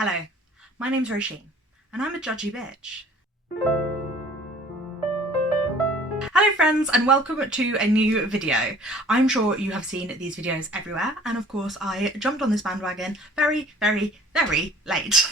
Hello, my name's Roisin, and I'm a judgy bitch. Hello friends, and welcome to a new video. I'm sure you have seen these videos everywhere, and of course I jumped on this bandwagon very late.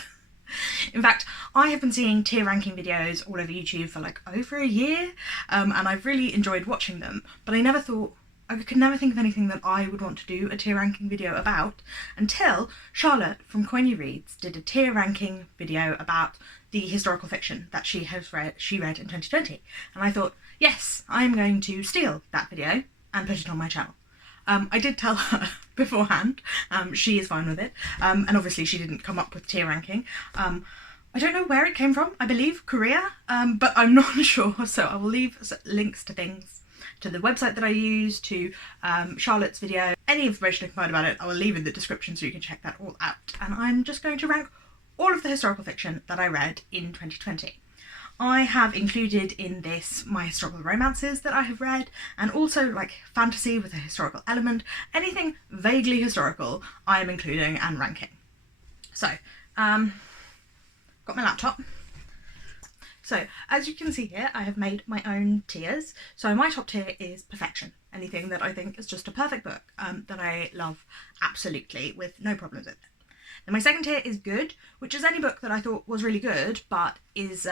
In fact, I have been seeing tier ranking videos all over YouTube for like over a year, and I've really enjoyed watching them, but I could never think of anything that I would want to do a tier ranking video about until Charlotte from Coiny Reads did a tier ranking video about the historical fiction that she read in 2020, and I thought, yes, I'm going to steal that video and put it on my channel. I did tell her beforehand, she is fine with it, and obviously she didn't come up with tier ranking. I don't know where it came from, I believe Korea, but I'm not sure, so I will leave links to things, to the website that I use, to Charlotte's video. Any information I can find about it I will leave in the description so you can check that all out. And I'm just going to rank all of the historical fiction that I read in 2020. I have included in this my historical romances that I have read, and also like fantasy with a historical element. Anything vaguely historical I am including and ranking. So, got my laptop. So, as you can see here, I have made my own tiers. So my top tier is perfection. Anything that I think is just a perfect book that I love absolutely with no problems with it. Then my second tier is good, which is any book that I thought was really good, but is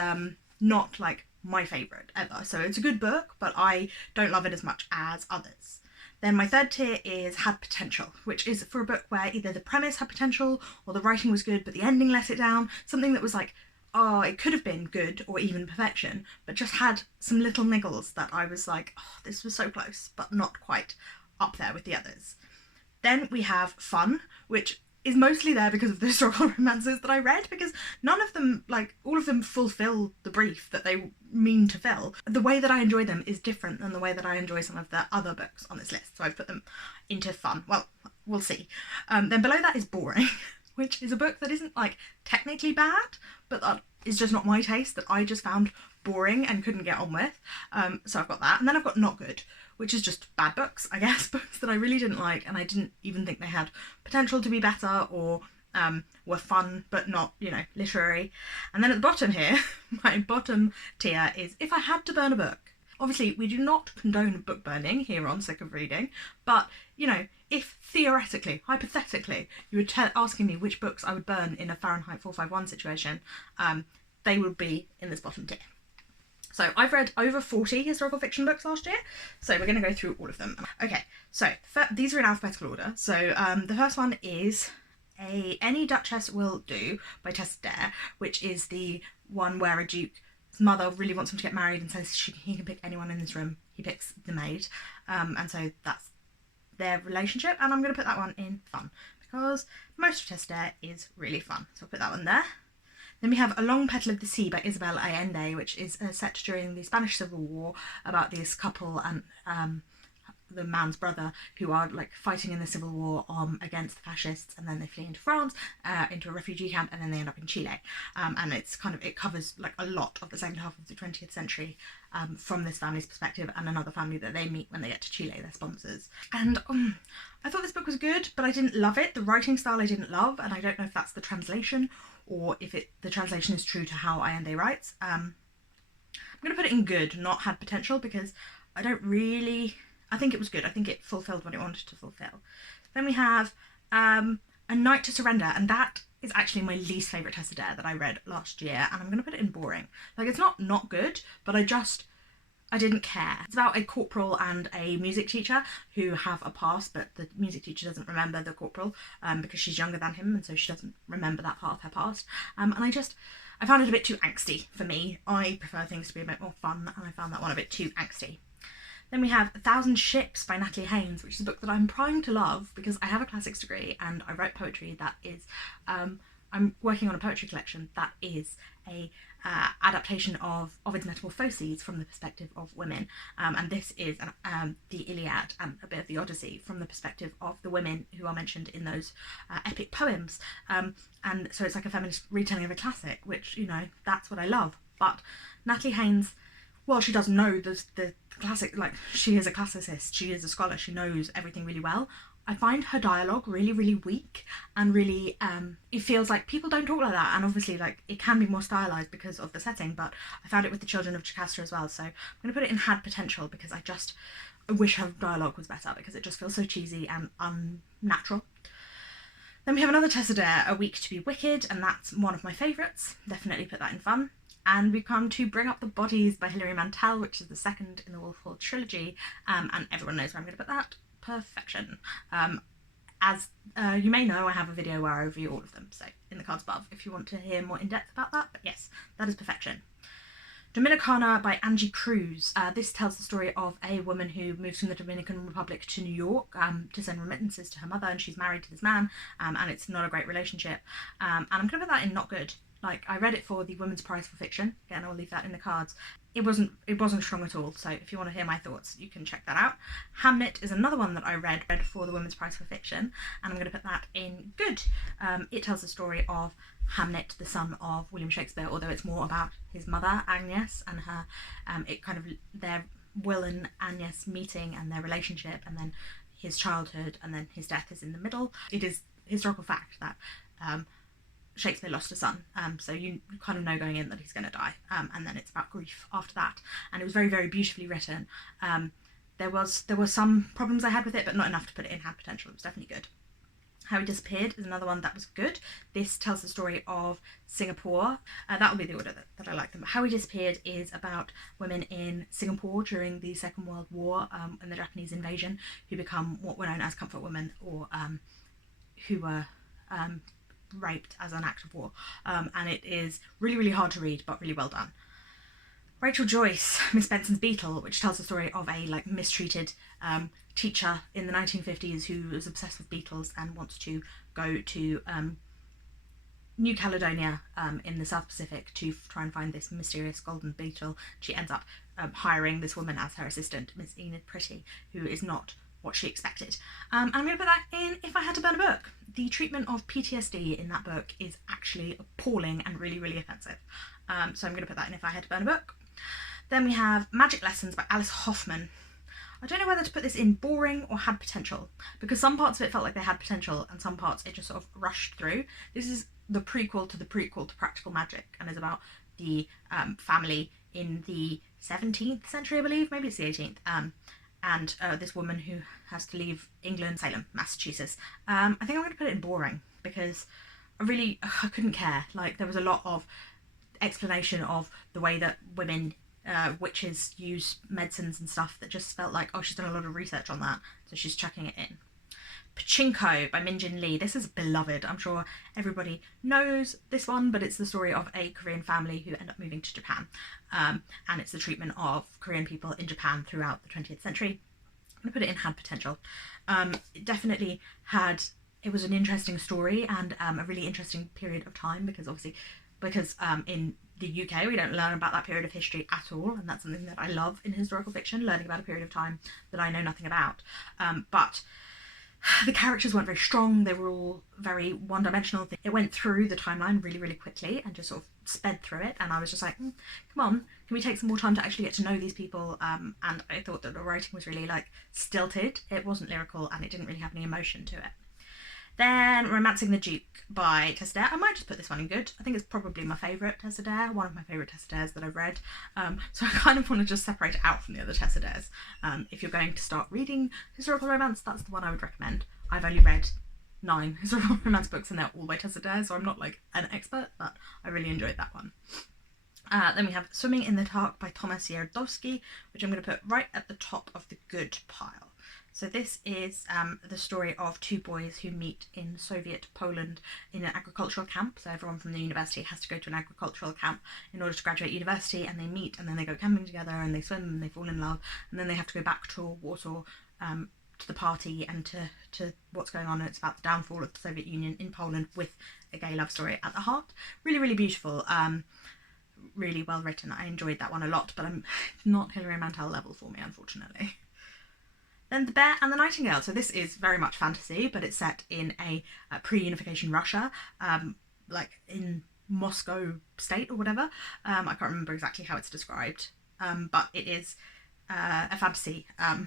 not like my favourite ever. So it's a good book, but I don't love it as much as others. Then my third tier is had potential, which is for a book where either the premise had potential or the writing was good, but the ending let it down. Something that was like, oh, it could have been good or even perfection, but just had some little niggles that I was like, oh, this was so close, but not quite up there with the others. Then we have fun, which is mostly there because of the historical romances that I read, because none of them, like, all of them fulfill the brief that they mean to fill. The way that I enjoy them is different than the way that I enjoy some of the other books on this list, so I've put them into fun. Well, we'll see. Then below that is boring, which is a book that isn't like technically bad, but that is just not my taste, that I just found boring and couldn't get on with. So I've got that. And then I've got not good, which is just bad books, I guess, books that I really didn't like and I didn't even think they had potential to be better or were fun but not, you know, literary. And then at the bottom here, my bottom tier is if I had to burn a book. Obviously, we do not condone book burning here on Sick of Reading, but, you know, if theoretically, hypothetically, you were asking me which books I would burn in a Fahrenheit 451 situation, they would be in this bottom tier. So I've read over 40 historical fiction books last year, so we're going to go through all of them. Okay, so these are in alphabetical order. So the first one is Any Duchess Will Do by Tessa Dare, which is the one where a duke's mother really wants him to get married and says he can pick anyone in this room. He picks the maid, and so that's their relationship, and I'm going to put that one in fun because most of Tessa Dare is really fun, so I'll put that one there. Then we have A Long Petal of the Sea by Isabel Allende, which is set during the Spanish Civil War about this couple and the man's brother who are like fighting in the Civil War against the fascists, and then they flee into France, into a refugee camp, and then they end up in Chile. And it covers like a lot of the second half of the 20th century from this family's perspective and another family that they meet when they get to Chile, their sponsors. And I thought this book was good, but I didn't love it. The writing style I didn't love, and I don't know if that's the translation or if the translation is true to how Allende writes. I'm going to put it in good, not had potential, because I think it was good. I think it fulfilled what it wanted to fulfill. Then we have A Night to Surrender, and that is actually my least favourite Tessa Dare that I read last year, and I'm going to put it in boring. Like, it's not good, but I didn't care. It's about a corporal and a music teacher who have a past, but the music teacher doesn't remember the corporal because she's younger than him, and so she doesn't remember that part of her past. And I found it a bit too angsty for me. I prefer things to be a bit more fun, and I found that one a bit too angsty. Then we have 1,000 Ships by Natalie Haynes, which is a book that I'm primed to love because I have a classics degree and I write poetry that is, I'm working on a poetry collection that is a adaptation of Ovid's Metamorphoses from the perspective of women, and this is the Iliad and a bit of the Odyssey from the perspective of the women who are mentioned in those epic poems, and so it's like a feminist retelling of a classic, which, you know, that's what I love. But Natalie Haynes, well, she does know the classic, like, she is a classicist, she is a scholar, she knows everything really well. I find her dialogue really, really weak and really, it feels like people don't talk like that, and obviously like it can be more stylized because of the setting, but I found it with the Children of Jocasta as well, so I'm going to put it in had potential because I wish her dialogue was better because it just feels so cheesy and unnatural. Then we have another Tessa Dare, A Week to be Wicked, and that's one of my favourites. Definitely put that in fun. And we come to Bring Up the Bodies by Hilary Mantel, which is the second in the Wallflower trilogy, and everyone knows where I'm going to put that. Perfection. As you may know, I have a video where I review all of them, so in the cards above if you want to hear more in depth about that, but yes, that is perfection. Dominicana by Angie Cruz. This tells the story of a woman who moves from the Dominican Republic to New York to send remittances to her mother, and she's married to this man, and it's not a great relationship. And I'm going to put that in not good. Like, I read it for the Women's Prize for Fiction. Again, I'll leave that in the cards. It wasn't strong at all, so if you want to hear my thoughts, you can check that out. Hamnet is another one that I read for the Women's Prize for Fiction, and I'm going to put that in good. It tells the story of Hamnet, the son of William Shakespeare, although it's more about his mother, Agnes, and her, it kind of, their Will and Agnes meeting and their relationship, and then his childhood, and then his death is in the middle. It is historical fact that Shakespeare lost a son, so you kind of know going in that he's going to die, and then it's about grief after that, and it was very, very beautifully written. There were some problems I had with it, but not enough to put it in had potential. It was definitely good. How He Disappeared is another one that was good. This tells the story of Singapore. That will be the order that I like them. How He Disappeared is about women in Singapore during the Second World War and the Japanese invasion who become what were known as comfort women, or who were raped as an act of war, and it is really, really hard to read, but really well done. Rachel Joyce, Miss Benson's Beetle, which tells the story of a mistreated teacher in the 1950s who was obsessed with beetles and wants to go to New Caledonia in the South Pacific to try and find this mysterious golden beetle. She ends up hiring this woman as her assistant, Miss Enid Pretty, who is not what she expected. And I'm going to put that in If I Had to Burn a Book. The treatment of PTSD in that book is actually appalling and really, really offensive. So I'm going to put that in If I Had to Burn a Book. Then we have Magic Lessons by Alice Hoffman. I don't know whether to put this in boring or had potential, because some parts of it felt like they had potential and some parts it just sort of rushed through. This is the prequel to Practical Magic, and is about the family in the 17th century, I believe, maybe it's the 18th, and this woman who has to leave England, Salem, Massachusetts. I think I'm going to put it in boring because I couldn't care. Like, there was a lot of explanation of the way that women, witches, use medicines and stuff that just felt like, oh, she's done a lot of research on that, so she's chucking it in. Pachinko by Min-Jin Lee. This is beloved. I'm sure everybody knows this one, but it's the story of a Korean family who end up moving to Japan. And it's the treatment of Korean people in Japan throughout the 20th century. I'm going to put it in had potential. It definitely had, it was an interesting story and a really interesting period of time, because in the UK we don't learn about that period of history at all, and that's something that I love in historical fiction, learning about a period of time that I know nothing about. But the characters weren't very strong, they were all very one-dimensional. It went through the timeline really, really quickly and just sort of sped through it, and I was just like, come on, can we take some more time to actually get to know these people? And I thought that the writing was really stilted. It wasn't lyrical and it didn't really have any emotion to it. Then Romancing the Duke by Tessa Dare. I might just put this one in good. I think it's probably my favourite Tessa Dare, one of my favourite Tessa Dares that I've read. So I kind of want to just separate it out from the other Tessa Dares. If you're going to start reading historical romance, that's the one I would recommend. I've only read 9 historical romance books and they're all by Tessa Dare, so I'm not an expert, but I really enjoyed that one. Then we have Swimming in the Dark by Tomas Jerdowski, which I'm going to put right at the top of the good pile. So this is the story of 2 boys who meet in Soviet Poland in an agricultural camp. So everyone from the university has to go to an agricultural camp in order to graduate university, and they meet and then they go camping together and they swim and they fall in love, and then they have to go back to Warsaw to the party and to what's going on. And it's about the downfall of the Soviet Union in Poland with a gay love story at the heart. Really, really beautiful. Really well written. I enjoyed that one a lot, but I'm not Hilary Mantel level for me, unfortunately. Then The Bear and the Nightingale. So this is very much fantasy, but it's set in a pre-unification Russia, in Moscow state or whatever. I can't remember exactly how it's described, but it is a fantasy.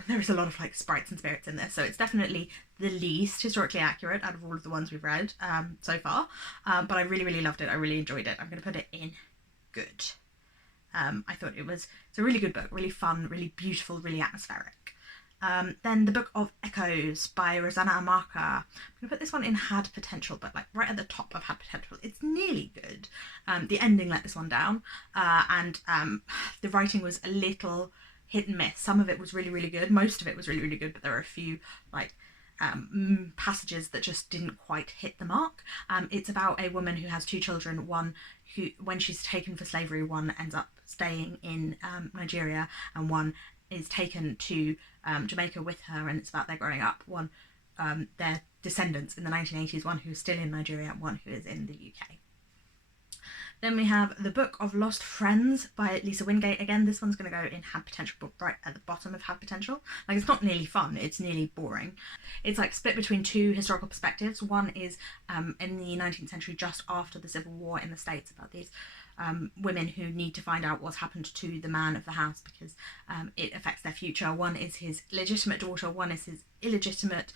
There is a lot of like sprites and spirits in this, so it's definitely the least historically accurate out of all of the ones we've read so far. But I really loved it. I really enjoyed it. I'm going to put it in good. I thought it's a really good book, really fun, really beautiful, really atmospheric. Then the Book of Echoes by Rosanna Amarca. I'm going to put this one in had potential, but like right at the top of had potential. It's nearly good. The ending let this one down, and the writing was a little hit and miss. Some of it was really good. Most of it was really good, but there were a few like passages that just didn't quite hit the mark. It's about a woman who has two children. One who, when she's taken for slavery, one ends up staying in Nigeria, and one is taken to Jamaica with her, and it's about their growing up. One, their descendants in the 1980s, one who's still in Nigeria, and one who is in the UK. Then we have The Book of Lost Friends by Lisa Wingate. Again, this one's going to go in had potential, but right at the bottom of had potential. Like, it's not nearly fun, it's nearly boring. It's like split between two historical perspectives. One is in the 19th century, just after the Civil War in the States, about these women who need to find out what's happened to the man of the house because it affects their future. One is his legitimate daughter, one is his illegitimate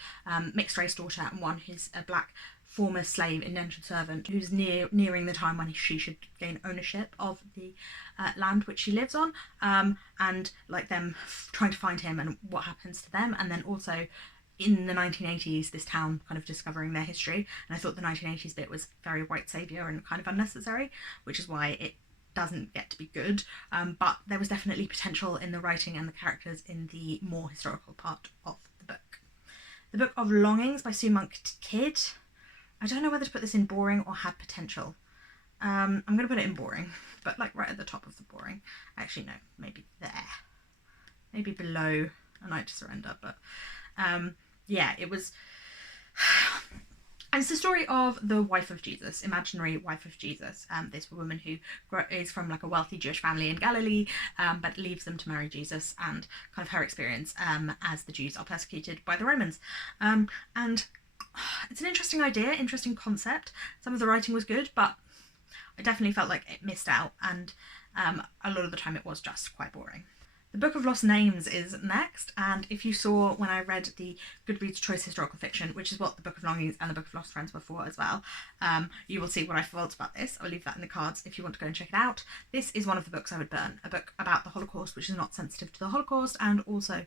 mixed race daughter, and one is a black former slave, indentured servant, who's nearing the time when she should gain ownership of the land which she lives on, and like them trying to find him and what happens to them. And then also in the 1980s, this town kind of discovering their history. And I thought the 1980s bit was very white saviour and kind of unnecessary, which is why it doesn't get to be good. But there was definitely potential in the writing and the characters in the more historical part of the book. The Book of Longings by Sue Monk Kidd. I don't know whether to put this in boring or had potential. I'm going to put it in boring, but like right at the top of the boring. Actually, no, maybe there. Maybe below A Night to Surrender, but yeah, it was... And it's the story of the wife of Jesus, imaginary wife of Jesus. This woman who is from like a wealthy Jewish family in Galilee, but leaves them to marry Jesus, and kind of her experience as the Jews are persecuted by the Romans. And it's an interesting idea, interesting concept. Some of the writing was good, but I definitely felt like it missed out, and a lot of the time it was just quite boring. The Book of Lost Names is next, and if you saw when I read the Goodreads Choice Historical Fiction, which is what the Book of Longings and the Book of Lost Friends were for as well, you will see what I felt about this. I'll leave that in the cards if you want to go and check it out. This is one of the books I would burn, a book about the Holocaust, which is not sensitive to the Holocaust, and also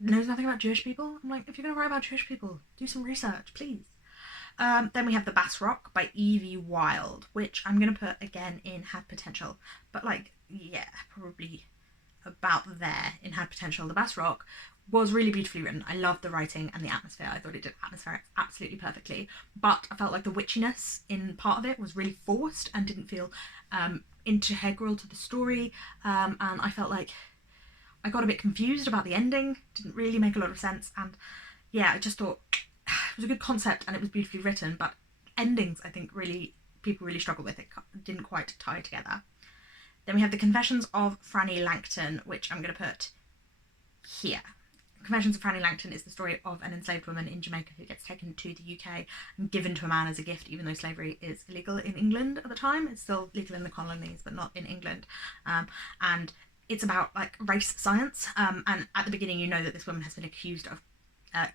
knows nothing about Jewish people. I'm like, if you're going to write about Jewish people, do some research, please. Then we have The Bass Rock by E.V.Schwab, which I'm going to put again in had potential, but like, yeah, probably about there in had potential. The Bass Rock was really beautifully written. I loved the writing and the atmosphere. I thought it did atmosphere absolutely perfectly, but I felt like the witchiness in part of it was really forced and didn't feel integral to the story, and I felt like I got a bit confused about the ending. Didn't really make a lot of sense, and yeah, I just thought it was a good concept and it was beautifully written, but endings, I think, people really struggle with. It didn't quite tie together. Then we have The Confessions of Frannie Langton, which I'm going to put here. Confessions of Frannie Langton is the story of an enslaved woman in Jamaica who gets taken to the UK and given to a man as a gift, even though slavery is illegal in England at the time. It's still legal in the colonies, but not in England. And it's about like race science. And at the beginning, you know that this woman has been accused of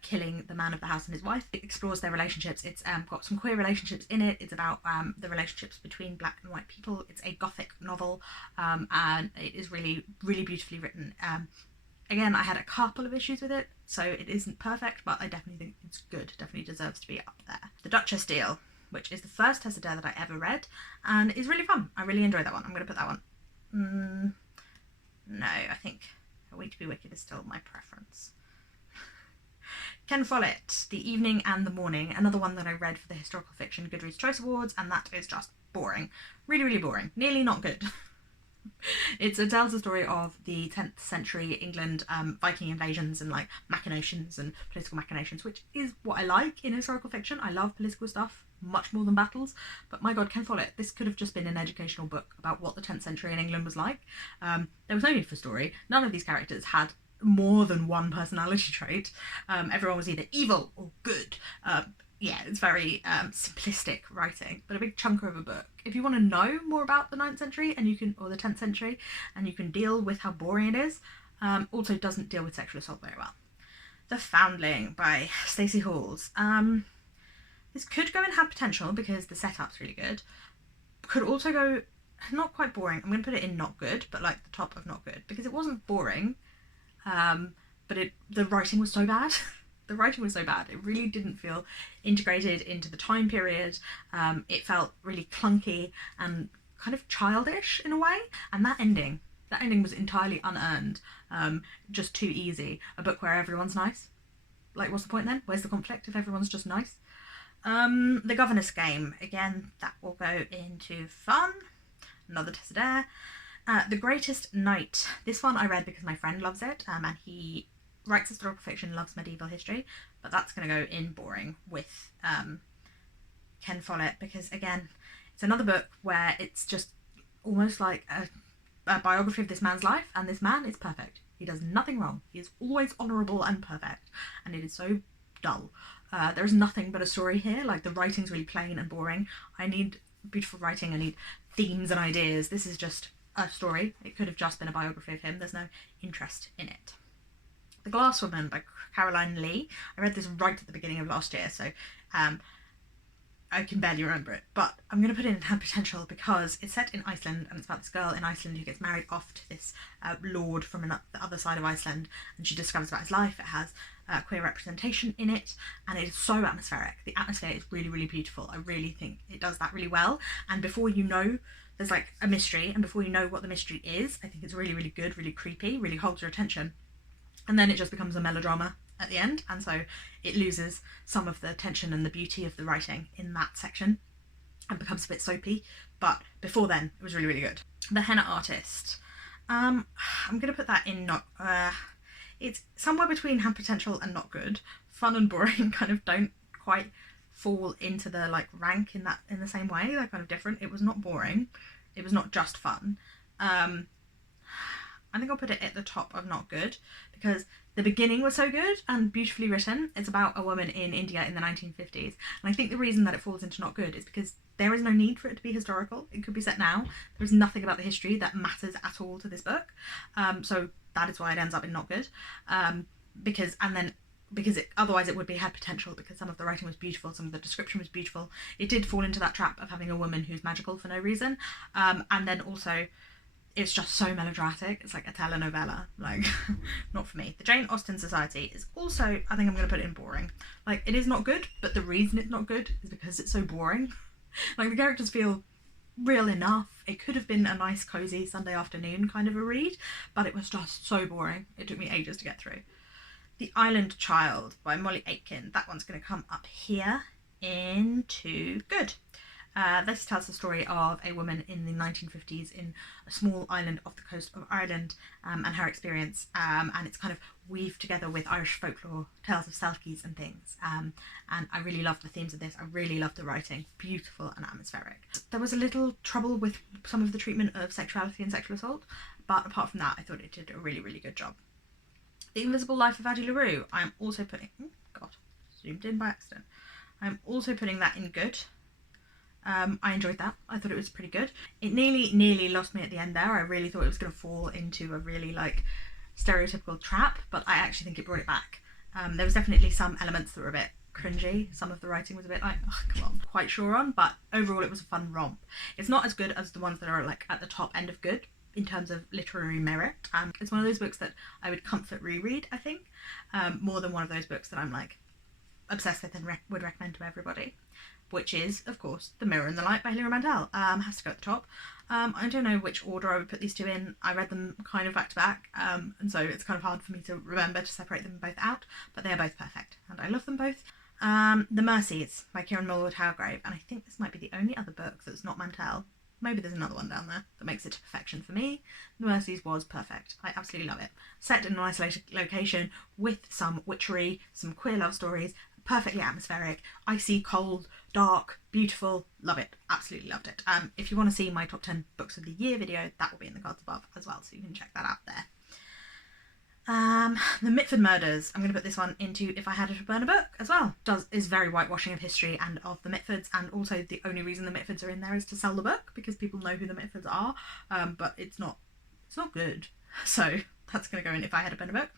killing the man of the house and his wife. It explores their relationships. It's got some queer relationships in it. It's about the relationships between black and white people. It's a gothic novel, and it is really beautifully written. Again, I had a couple of issues with it, so it isn't perfect, but I definitely think it's good. Definitely deserves to be up there. The The Deal, which is the first Tessa Dare that I ever read, and is really fun. I really enjoyed that one. I'm going to put that one. No, I think A Week to Be Wicked is still my preference. Ken Follett, The Evening and the Morning, another one that I read for the Historical Fiction Goodreads Choice Awards, and that is just boring. Really boring. Nearly not good. It tells the story of the 10th century England Viking invasions and like machinations and political machinations, which is what I like in historical fiction. I love political stuff much more than battles, but my god, Ken Follett, this could have just been an educational book about what the 10th century in England was like. There was no need for story. None of these characters had more than one personality trait. Everyone was either evil or good. yeah, it's very simplistic writing, but a big chunker of a book. If you want to know more about the 9th century and you can, or the 10th century, and you can deal with how boring it is, also doesn't deal with sexual assault very well. The Foundling by Stacey Halls. This could go and have potential because the setup's really good. Could also go not quite boring. I'm going to put it in not good, but like the top of not good, because it wasn't boring, but the writing was so bad. The writing was so bad. It really didn't feel integrated into the time period. It felt really clunky and kind of childish in a way. And that ending was entirely unearned. Just too easy. A book where everyone's nice. Like, what's the point then? Where's the conflict if everyone's just nice? The Governess Game. Again, that will go into fun. Another Tessader. The Greatest Knight. This one I read because my friend loves it, and he writes historical fiction, loves medieval history, but that's going to go in boring with Ken Follett, because again, it's another book where it's just almost like a biography of this man's life, and this man is perfect. He does nothing wrong. He is always honourable and perfect, and it is so dull. There is nothing but a story here. Like, the writing's really plain and boring. I need beautiful writing. I need themes and ideas. This is just a story. It could have just been a biography of him. There's no interest in it. The Glass Woman by Caroline Lee. I read this right at the beginning of last year, so I can barely remember it, but I'm going to put it in had potential because it's set in Iceland, and it's about this girl in Iceland who gets married off to this lord from the other side of Iceland, and she discovers about his life. It has queer representation in it, and it is so atmospheric. The atmosphere is really, really beautiful. I really think it does that really well, and before you know there's like a mystery, and before you know what the mystery is, I think it's really, really good, really creepy, really holds your attention. And then it just becomes a melodrama at the end, and so it loses some of the tension and the beauty of the writing in that section and becomes a bit soapy, but before then it was really, really good. The Henna Artist. I'm going to put that in not... it's somewhere between had potential and not good. Fun and boring kind of don't quite fall into the like rank in the same way. They're kind of different. It was not boring. It was not just fun. I think I'll put it at the top of not good because the beginning was so good and beautifully written. It's about a woman in India in the 1950s. And I think the reason that it falls into not good is because there is no need for it to be historical. It could be set now. There's nothing about the history that matters at all to this book. So that is why it ends up in not good. Because otherwise it would be had potential, because some of the writing was beautiful, some of the description was beautiful. It did fall into that trap of having a woman who's magical for no reason. And then also, it's just so melodramatic. It's like a telenovela. Like, not for me. The Jane Austen Society is also, I think I'm going to put it in boring. Like, it is not good, but the reason it's not good is because it's so boring. Like, the characters feel real enough. It could have been a nice, cosy Sunday afternoon kind of a read, but it was just so boring. It took me ages to get through. The Island Child by Molly Aitken. That one's going to come up here into good. This tells the story of a woman in the 1950s in a small island off the coast of Ireland, and her experience, and it's kind of weaved together with Irish folklore, tales of selkies and things, and I really loved the themes of this. I really loved the writing, beautiful and atmospheric. There was a little trouble with some of the treatment of sexuality and sexual assault, but apart from that, I thought it did a really, really good job. The Invisible Life of Addie Larue, I'm also putting, zoomed in by accident. I'm also putting that in good. I enjoyed that. I thought it was pretty good. It nearly lost me at the end there. I really thought it was going to fall into a really like stereotypical trap, but I actually think it brought it back. There was definitely some elements that were a bit cringy. Some of the writing was a bit like, oh, come on, quite sure on, but overall it was a fun romp. It's not as good as the ones that are like at the top end of good in terms of literary merit. It's one of those books that I would comfort reread, I think, more than one of those books that I'm like obsessed with and would recommend to everybody, which is, of course, The Mirror and the Light by Hilary Mantel. Has to go at the top. I don't know which order I would put these two in. I read them kind of back to back, and so it's kind of hard for me to remember to separate them both out, but they are both perfect, and I love them both. The Mercies by Kiran Millwood Hargrave, and I think this might be the only other book that's not Mantel. Maybe there's another one down there that makes it to perfection for me. The Mercies was perfect. I absolutely love it. Set in an isolated location with some witchery, some queer love stories, perfectly atmospheric, icy, cold, dark, beautiful. Love it. Absolutely loved it. If you want to see my top 10 books of the year video, that will be in the cards above as well, so you can check that out there. The Mitford Murders. I'm going to put this one into If I Had to Burn a Book as well. Is very whitewashing of history and of the Mitfords, and also the only reason the Mitfords are in there is to sell the book because people know who the Mitfords are. But it's not good. So that's going to go in If I Had to Burn a Book.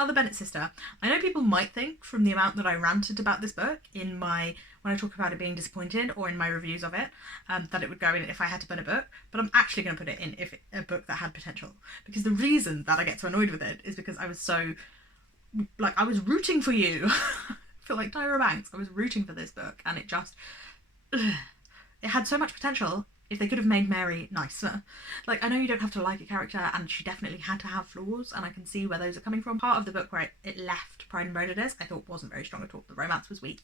Other Bennet sister. I know people might think from the amount that I ranted about this book when I talk about it being disappointed or in my reviews of it, that it would go in If I Had to Burn a Book, but I'm actually going to put it in a book that had potential, because the reason that I get so annoyed with it is because I was so, I was rooting for you. I feel like Tyra Banks. I was rooting for this book, and it just, it had so much potential. If they could have made Mary nicer. I know you don't have to like a character, and she definitely had to have flaws, and I can see where those are coming from. Part of the book where it left Pride and Prejudice, I thought wasn't very strong at all. The romance was weak,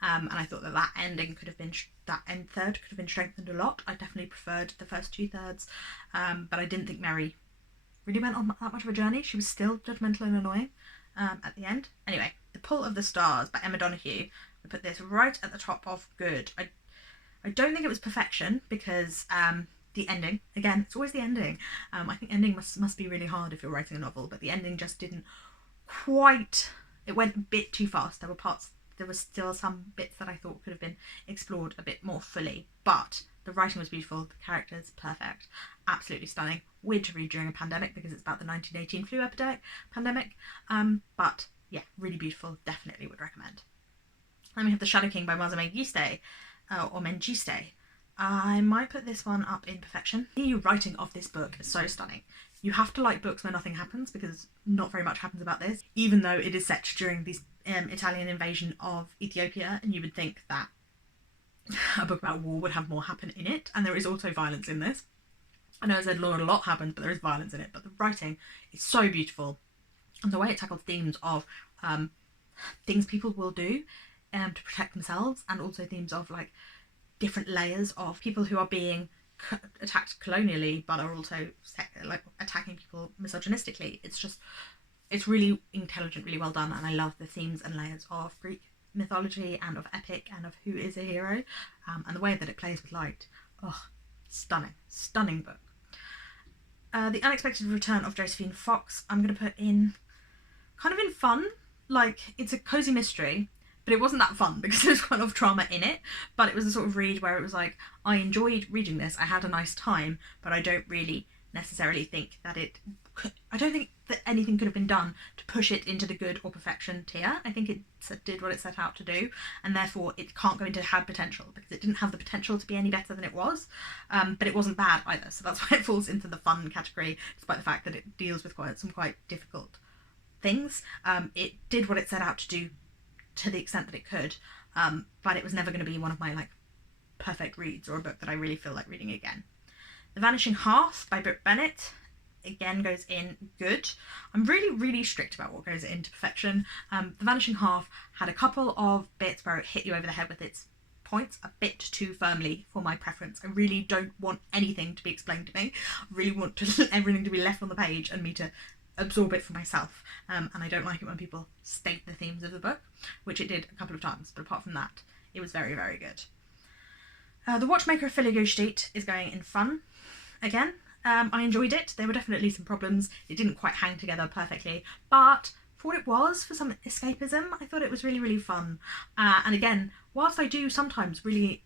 and I thought that ending could have been, that end third could have been strengthened a lot. I definitely preferred the first 2/3, but I didn't think Mary really went on that much of a journey. She was still judgmental and annoying at the end. Anyway, The Pull of the Stars by Emma Donoghue. I put this right at the top of good. I don't think it was perfection, because the ending, again, it's always the ending. I think ending must be really hard if you're writing a novel, but the ending just didn't quite, it went a bit too fast. There were still some bits that I thought could have been explored a bit more fully, but the writing was beautiful, the characters perfect, absolutely stunning. Weird to read during a pandemic because it's about the 1918 flu pandemic, but yeah, really beautiful, definitely would recommend. Then we have The Shadow King by Maaza Mengiste. Or Mengiste. I might put this one up in perfection. The writing of this book is so stunning. You have to like books where nothing happens, because not very much happens about this, even though it is set during the Italian invasion of Ethiopia, and you would think that a book about war would have more happen in it, and there is also violence in this. I know I said Lord, a lot happened, but there is violence in it, but the writing is so beautiful, and the way it tackles themes of things people will do to protect themselves, and also themes of different layers of people who are being attacked colonially but are also attacking people misogynistically. It's really intelligent, really well done, and I love the themes and layers of Greek mythology and of epic and of who is a hero, and the way that it plays with light. Oh, stunning book. The Unexpected Return of Josephine Fox, I'm going to put in kind of in fun. It's a cozy mystery, but it wasn't that fun because there's quite a lot of drama in it. But it was a sort of read where it was I enjoyed reading this, I had a nice time, but I don't really necessarily think that I don't think that anything could have been done to push it into the good or perfection tier. I think it did what it set out to do, and therefore it can't go into had potential, because it didn't have the potential to be any better than it was, but it wasn't bad either, so that's why it falls into the fun category, despite the fact that it deals with some quite difficult things. It did what it set out to do to the extent that it could, but it was never going to be one of my perfect reads, or a book that I really feel like reading again. The Vanishing Half by Britt Bennet, again, goes in good. I'm really strict about what goes into perfection. The Vanishing Half had a couple of bits where it hit you over the head with its points a bit too firmly for my preference. I really don't want anything to be explained to me. I really want everything to be left on the page and me to absorb it for myself, and I don't like it when people state the themes of the book, which it did a couple of times, but apart from that, it was very good. The Watchmaker of Filigostedt is going in fun again. I enjoyed it. There were definitely some problems. It didn't quite hang together perfectly, but for what it was, for some escapism, I thought it was really fun. And again, whilst I do sometimes really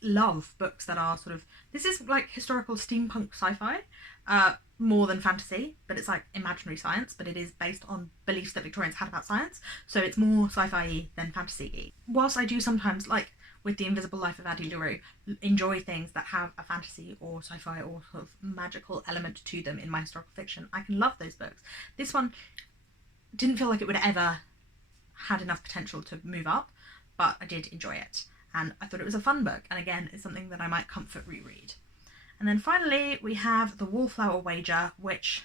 love books that are this is historical steampunk sci-fi, more than fantasy, but it's imaginary science, but it is based on beliefs that Victorians had about science, so it's more sci-fi than fantasy. Whilst I do sometimes, with The Invisible Life of Addie Larue, enjoy things that have a fantasy or sci-fi or sort of magical element to them in my historical fiction, I can love those books. This one didn't feel like it would ever had enough potential to move up, but I did enjoy it, and I thought it was a fun book, and again, it's something that I might comfort reread. And then finally, we have The Wallflower Wager, which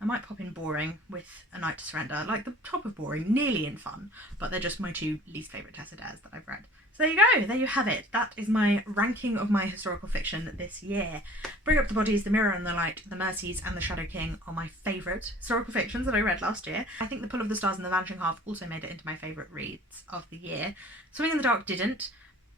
I might pop in boring with A Night to Surrender. The top of boring, nearly in fun, but they're just my two least favourite Tessa Dares that I've read. So there you go, there you have it. That is my ranking of my historical fiction this year. Bring Up the Bodies, The Mirror and the Light, The Mercies and The Shadow King are my favourite historical fictions that I read last year. I think The Pull of the Stars and The Vanishing Half also made it into my favourite reads of the year. Swimming in the Dark didn't,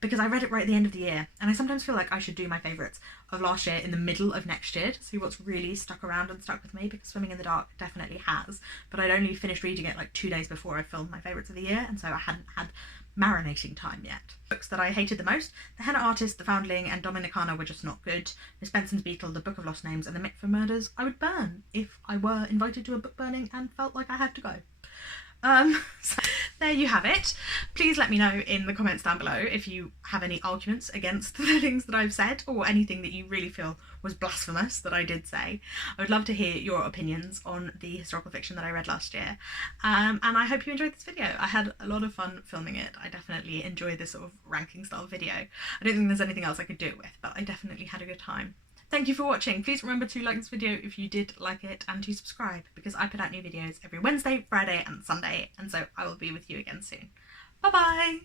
because I read it right at the end of the year, and I sometimes feel like I should do my favourites of last year in the middle of next year to see what's really stuck around and stuck with me, because Swimming in the Dark definitely has, but I'd only finished reading it like 2 days before I filmed my favourites of the year, and so I hadn't had marinating time yet. Books that I hated the most: The Henna Artist, The Foundling and Dominicana were just not good. Miss Benson's Beetle, The Book of Lost Names and The Mitford Murders I would burn if I were invited to a book burning and felt like I had to go. So there you have it. Please let me know in the comments down below if you have any arguments against the things that I've said, or anything that you really feel was blasphemous that I did say. I would love to hear your opinions on the historical fiction that I read last year. And I hope you enjoyed this video. I had a lot of fun filming it. I definitely enjoy this sort of ranking style video. I don't think there's anything else I could do it with, but I definitely had a good time. Thank you for watching. Please remember to like this video if you did like it, and to subscribe, because I put out new videos every Wednesday, Friday and Sunday, and so I will be with you again soon. Bye bye!